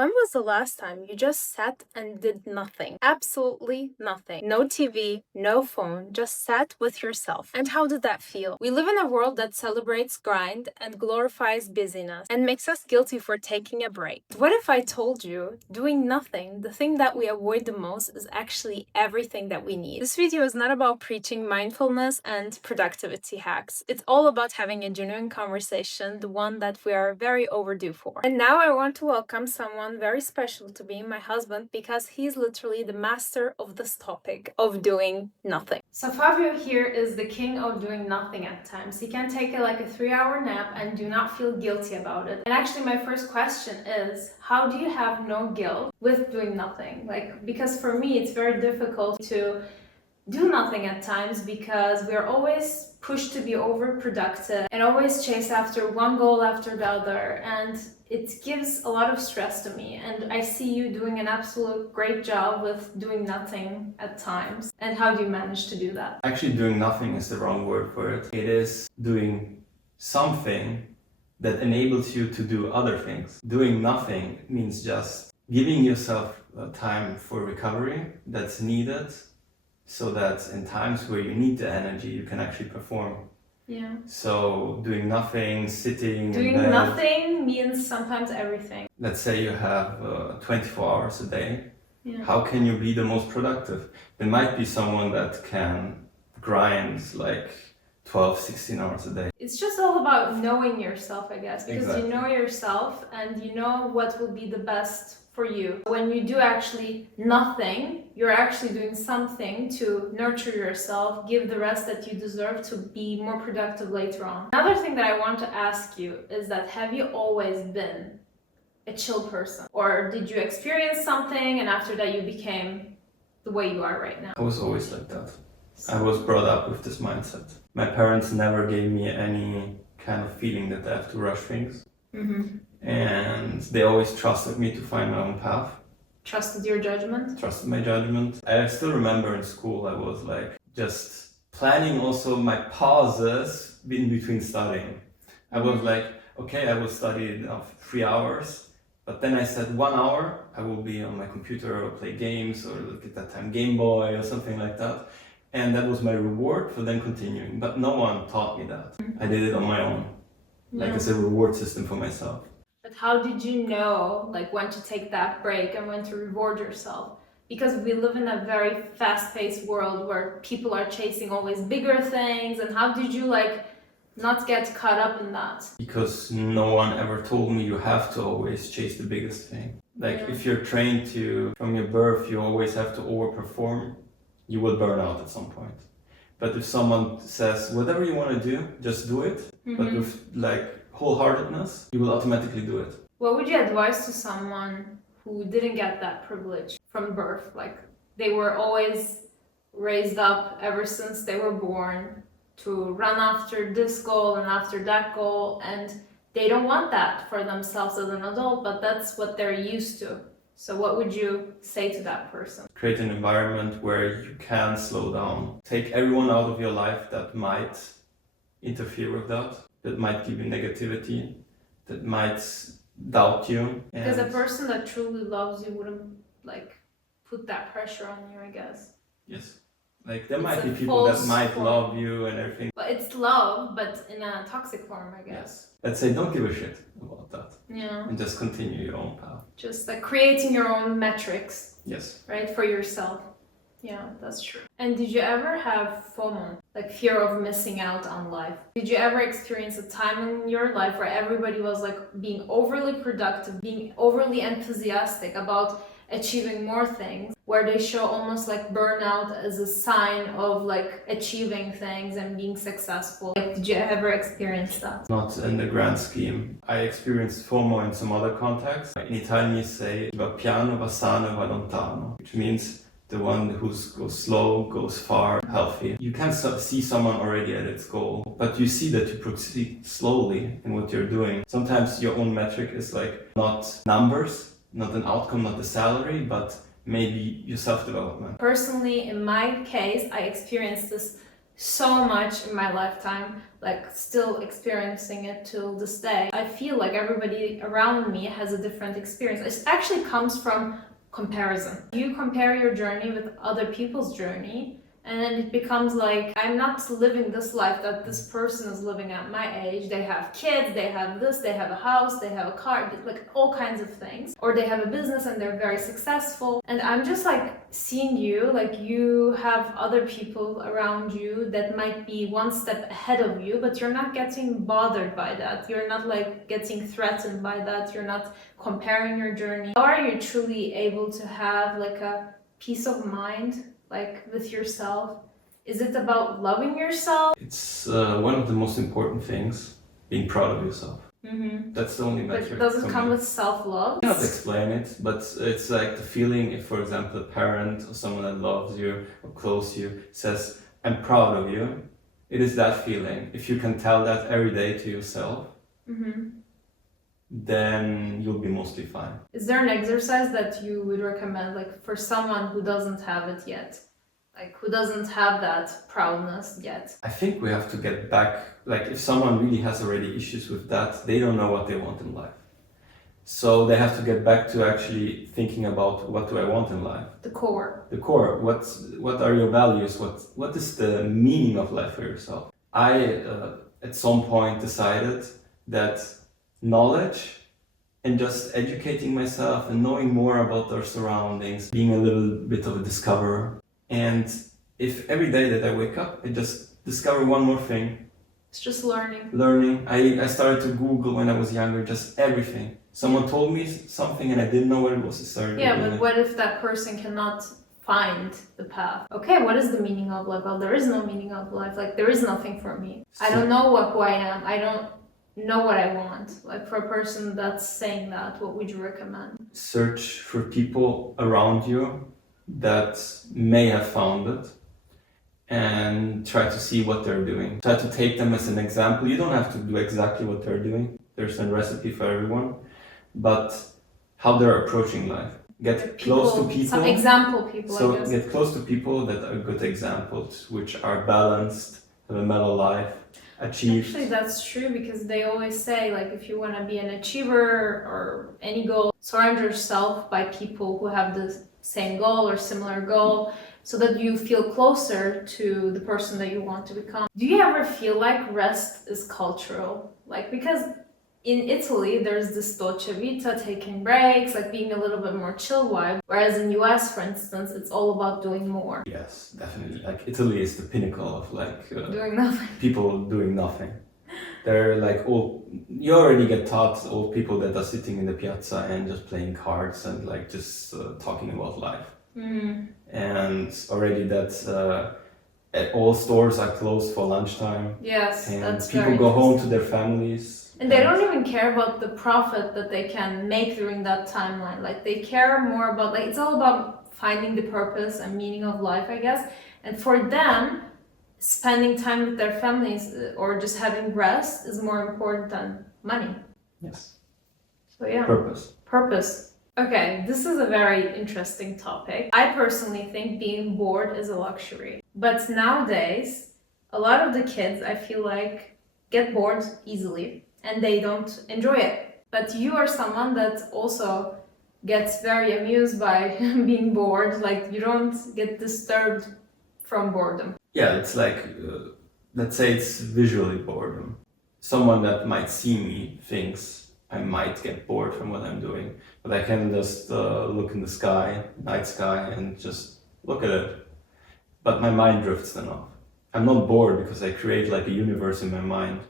When was the last time you just sat and did nothing? Absolutely nothing. No TV, no phone, just sat with yourself. And how did that feel? We live in a world that celebrates grind and glorifies busyness and makes us guilty for taking a break. What if I told you doing nothing, the thing that we avoid the most, is actually everything that we need? This video is not about preaching mindfulness and productivity hacks. It's all about having a genuine conversation, the one that we are very overdue for. And now I want to welcome someone very special to me, my husband, because he's literally the master of this topic of doing nothing. So Fabio here is the king of doing nothing at times. He can take like a 3-hour nap and do not feel guilty about it. And actually my first question is, how do you have no guilt with doing nothing? Because for me it's very difficult to do nothing at times because we're always pushed to be overproductive and always chase after one goal after the other, and it gives a lot of stress to me. And I see you doing an absolute great job with doing nothing at times. And how do you manage to do that? Actually, doing nothing is the wrong word for it. It is doing something that enables you to do other things. Doing nothing means just giving yourself time for recovery that's needed, so that in times where you need the energy, you can actually perform. Yeah. So doing nothing, sitting Doing in bed. nothing means sometimes everything. Let's say you have 24 hours a day. Yeah. How can you be the most productive? There might be someone that can grind like 12, 16 hours a day. It's just all about knowing yourself, I guess, because Exactly. you know yourself and you know what will be the best for you. When you do actually nothing, you're actually doing something to nurture yourself, give the rest that you deserve to be more productive later on. Another thing that I want to ask you is that, have you always been a chill person? Or did you experience something and after that you became the way you are right now? I was always like that. I was brought up with this mindset. My parents never gave me any kind of feeling that I have to rush things. Mm-hmm. And they always trusted me to find my own path. Trusted your judgment? Trusted my judgment. I still remember in school I was like just planning also my pauses in between studying. I was like, okay, I will study 3 hours, but then I said 1 hour I will be on my computer or play games or look at that time Game Boy or something like that. And that was my reward for then continuing. But no one taught me that. I did it on my own, like as a reward system for myself. But how did you know when to take that break and when to reward yourself? Because we live in a very fast-paced world where people are chasing always bigger things. And how did you not get caught up in that? Because no one ever told me you have to always chase the biggest thing. If you're trained to, from your birth, you always have to overperform, you will burn out at some point. But if someone says, whatever you want to do, just do it, but with wholeheartedness, you will automatically do it. What would you advise to someone who didn't get that privilege from birth? They were always raised up ever since they were born to run after this goal and after that goal, and they don't want that for themselves as an adult, but that's what they're used to. So what would you say to that person? Create an environment where you can slow down. Take everyone out of your life that might interfere with that might give you negativity, that might doubt you. Because a person that truly loves you wouldn't put that pressure on you, I guess. Yes. There might be people that might love you and everything. But it's love, but in a toxic form, I guess. Yes. Let's say don't give a shit about that. Yeah. And just continue your own path. Just creating your own metrics. Yes. Right? For yourself. Yeah, that's true. And did you ever have FOMO? Fear of missing out on life? Did you ever experience a time in your life where everybody was being overly productive, being overly enthusiastic about achieving more things, where they show almost burnout as a sign of achieving things and being successful? Did you ever experience that? Not in the grand scheme. I experienced FOMO in some other contexts. In Italian you say va piano, va sano, va lontano, which means the one who goes slow, goes far, healthy. You can see someone already at its goal, but you see that you proceed slowly in what you're doing. Sometimes your own metric is not numbers, not an outcome, not the salary, but maybe your self-development. Personally, in my case, I experienced this so much in my lifetime, like still experiencing it till this day. I feel like everybody around me has a different experience. It actually comes from comparison. You compare your journey with other people's journey, and then it becomes like, I'm not living this life that this person is living at my age. They have kids, they have this, they have a house, they have a car, like all kinds of things. Or they have a business and they're very successful. And I'm just like seeing you, like you have other people around you that might be one step ahead of you, but you're not getting bothered by that. You're not like getting threatened by that. You're not comparing your journey. How are you truly able to have like a peace of mind, like with yourself? Is it about loving yourself? It's one of the most important things, being proud of yourself. That's the only metric. But does it for come me. with self-love? I cannot explain it, but it's like the feeling if, for example, a parent or someone that loves you or close to you says, I'm proud of you. It is that feeling. If you can tell that every day to yourself, then you'll be mostly fine. Is there an exercise that you would recommend, like for someone who doesn't have it yet? Like who doesn't have that proudness yet? I think we have to get back, like if someone really has already issues with that, they don't know what they want in life. So they have to get back to actually thinking about what do I want in life. The core. The core. What are your values? What is the meaning of life for yourself? I at some point decided that knowledge and just educating myself and knowing more about our surroundings, being a little bit of a discoverer. And if every day that I wake up, I just discover one more thing. It's just learning. Learning. I started to Google when I was younger, just everything. Someone told me something and I didn't know what it was. I started But what if that person cannot find the path? Okay, what is the meaning of life? Well, there is no meaning of life. Like there is nothing for me. I don't know who I am. I don't know what I want. Like for a person that's saying that, what would you recommend? Search for people around you that may have found it and try to see what they're doing. Try to take them as an example. You don't have to do exactly what they're doing. There's a recipe for everyone, but how they're approaching life. Get close to people. Some example people, So I guess. get close to people that are good examples, which are balanced, have a mellow life, achieved. Actually, that's true because they always say, like, if you want to be an achiever or any goal, surround yourself by people who have the same goal or similar goal so that you feel closer to the person that you want to become. Do you ever feel like rest is cultural? Like, because in Italy, there's this dolce vita, taking breaks, like being a little bit more chill vibe. Whereas in US, for instance, it's all about doing more. Yes, definitely. Like Italy is the pinnacle of like Doing nothing. people doing nothing. They're like old. You already get taught old people that are sitting in the piazza and just playing cards and like just talking about life. And already that all stores are closed for lunchtime. Yes, and that's people very go home to interesting. their families. And they don't even care about the profit that they can make during that timeline. Like they care more about, like, it's all about finding the purpose and meaning of life, I guess. And for them, spending time with their families or just having rest is more important than money. Yes. So yeah. Purpose. Okay, this is a very interesting topic. I personally think being bored is a luxury. But nowadays, a lot of the kids, I feel like, get bored easily and they don't enjoy it. But you are someone that also gets very amused by being bored. Like you don't get disturbed from boredom. Yeah, it's like, let's say it's visually boredom. Someone that might see me thinks I might get bored from what I'm doing, but I can just look in the sky, night sky, and just look at it. But my mind drifts then off. I'm not bored because I create like a universe in my mind.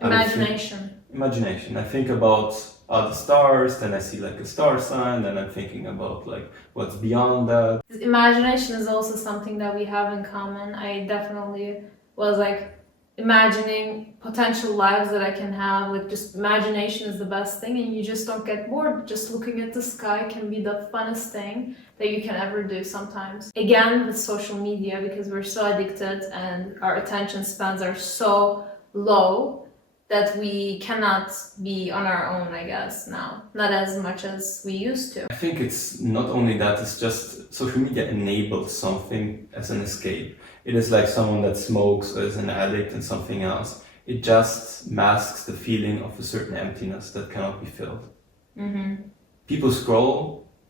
Imagination. I think about the stars, then I see like a star sign, then I'm thinking about like what's beyond that. Imagination is also something that we have in common. I definitely was like imagining potential lives that I can have. Like just imagination is the best thing and you just don't get bored. Just looking at the sky can be the funnest thing that you can ever do sometimes. Again, with social media, because we're so addicted and our attention spans are so low that we cannot be on our own, I guess, now. Not as much as we used to. I think it's not only that, it's just social media enables something as an escape. It is like someone that smokes or is an addict and something else. It just masks the feeling of a certain emptiness that cannot be filled. People scroll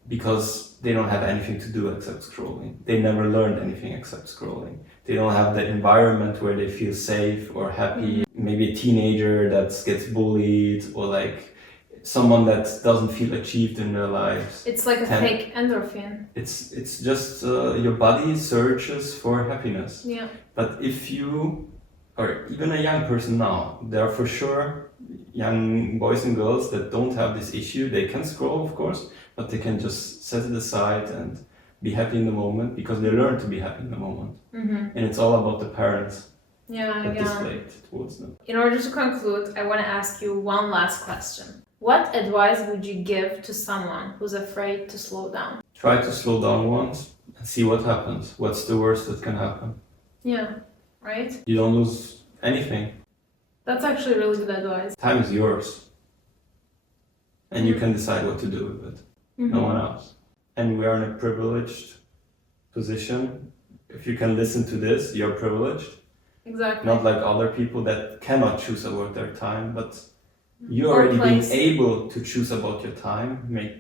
because they don't have anything to do except scrolling. They never learned anything except scrolling. They don't have the environment where they feel safe or happy. Maybe a teenager that gets bullied, or like someone that doesn't feel achieved in their lives. It's like a fake endorphin. It's just your body searches for happiness. Yeah. But if you, or even a young person now, there are for sure young boys and girls that don't have this issue. They can scroll, of course, but they can just set it aside and be happy in the moment, because they learn to be happy in the moment. And it's all about the parents that display it towards them. In order to conclude, I want to ask you one last question. What advice would you give to someone who's afraid to slow down? Try to slow down once and see what happens. What's the worst that can happen? Yeah, right? You don't lose anything. That's actually really good advice. Time is yours. And you can decide what to do with it. No one else. And we are in a privileged position. If you can listen to this, you're privileged. Exactly. Not like other people that cannot choose about their time, but you already being able to choose about your time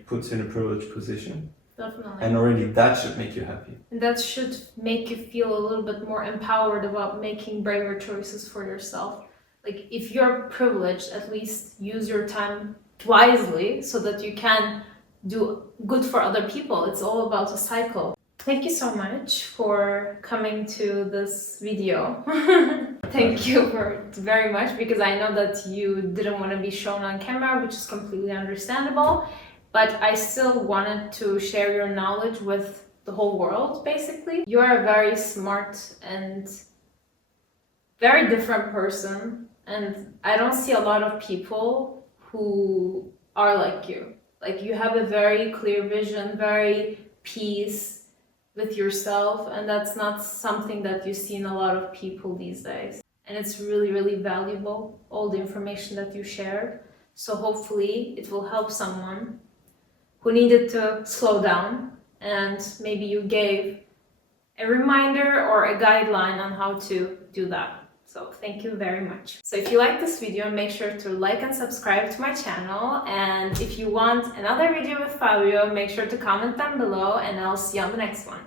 puts you in a privileged position. Definitely. And already that should make you happy. And that should make you feel a little bit more empowered about making braver choices for yourself. Like, if you're privileged, at least use your time wisely so that you can do good for other people. It's all about a cycle. Thank you so much for coming to this video. Thank you very much, because I know that you didn't want to be shown on camera, which is completely understandable. But I still wanted to share your knowledge with the whole world, basically. You are a very smart and very different person. And I don't see a lot of people who are like you. Like, you have a very clear vision, very peace with yourself, and that's not something that you see in a lot of people these days. And it's really, really valuable, all the information that you shared. So hopefully it will help someone who needed to slow down, and maybe you gave a reminder or a guideline on how to do that. So thank you very much. So if you like this video, make sure to like and subscribe to my channel. And if you want another video with Fabio, make sure to comment down below, and I'll see you on the next one.